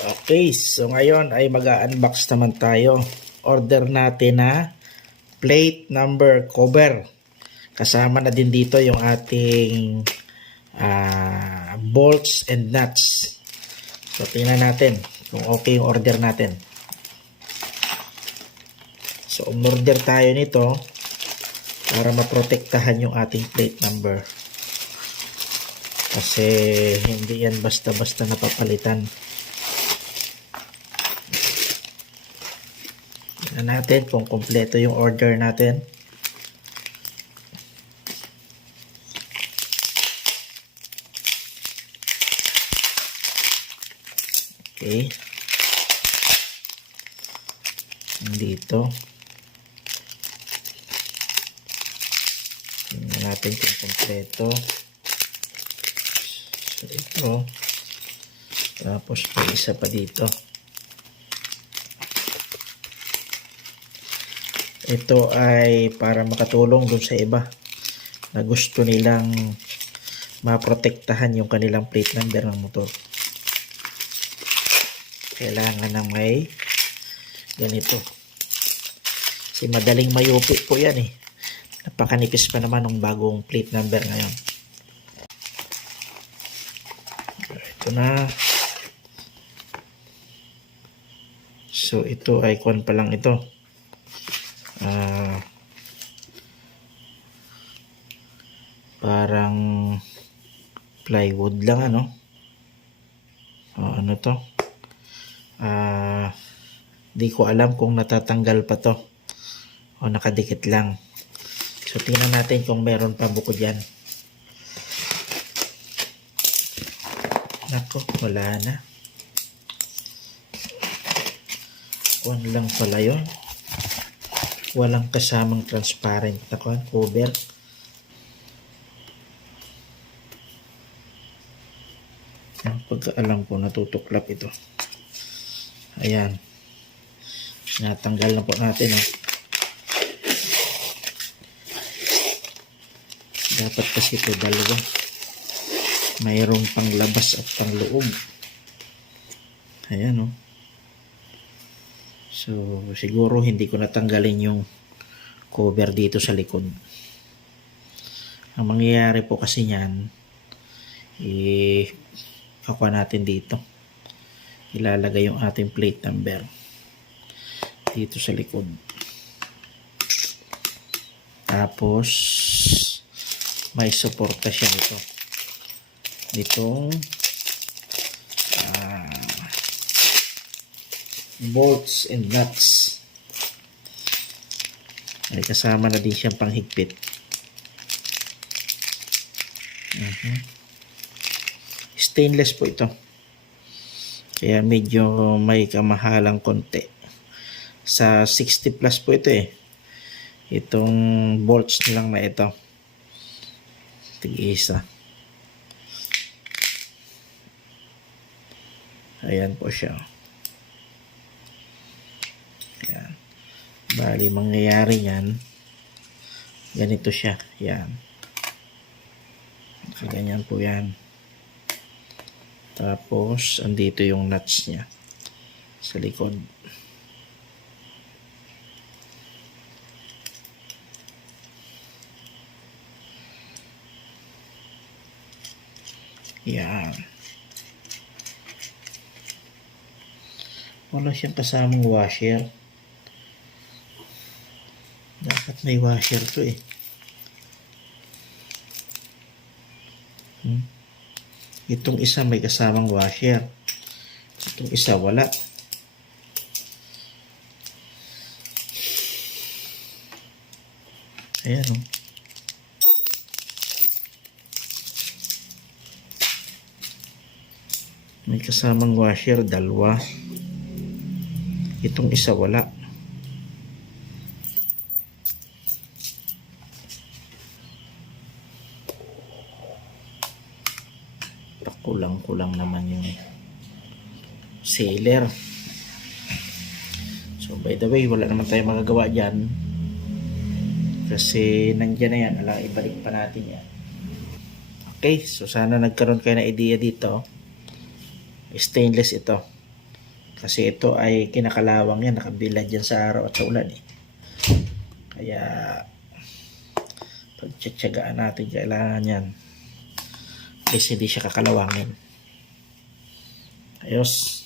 Okay, so ngayon ay mag-unbox naman tayo. Order natin na plate number cover. Kasama na din dito yung ating bolts and nuts. So tingnan natin kung okay yung order natin. So umorder tayo nito para maprotektahan yung ating plate number. Kasi hindi yan basta-basta napapalitan. Tingnan natin kung kompleto yung order natin. Okay. Dito. Tingnan natin kung kompleto. So, ito. Tapos pa isa pa dito. Ito ay para makatulong dun sa iba na gusto nilang maprotektahan yung kanilang plate number ng motor. Kailangan ng may ganito. Kasi madaling mayupi po yan eh. Napakanipis pa naman ng bagong plate number ngayon. Ito na. So ito ay icon pa lang ito. Parang plywood lang ano. Ano to? Di ko alam kung natatanggal pa to o nakadikit lang. So tingnan natin kung meron pa bukod yan. Nako, wala na. One lang pala yun. Walang kasamang transparent na cover. Pagkaalam ko natutuklap ito. Ayan. Natanggal na po natin. Dapat kasi ito dalawa. Mayroong panglabas at pangloob. Ayan o. So siguro hindi ko natanggalin yung cover dito sa likod. Ang mangyayari po kasi niyan, kakuha natin dito. Ilalagay yung ating plate number dito sa likod. Tapos may suporta siya nito. Nitong bolts and nuts. May kasama na din siyang panghigpit. Stainless po ito. Kaya medyo may kamahalang konti. Sa 60 plus po ito eh. Itong bolts lang na ito. Tig-isa. Ayan po siya. Ayan. Bali, mangyayari yan. Ganito siya. Ayan. Ganyan po yan. Tapos, andito yung nuts niya sa likod. Yan. Wala siyang kasamang washer. Dapat may washer to eh. Itong isa may kasamang washer. Itong isa wala. Ayan o. May kasamang washer, dalawa. Itong isa wala. Kulang-kulang naman yung sealer. So by the way, wala naman tayong magagawa dyan kasi nandyan na yan. Alang ibalik pa natin yan. Okay, so sana nagkaroon kayo na idea dito. Stainless ito. Kasi ito ay kinakalawang yan, nakabilad yan sa araw at sa ulan eh. Kaya pagtsatsagaan natin, kailangan yan. Kasi hindi siya kakalawangin. Ayos.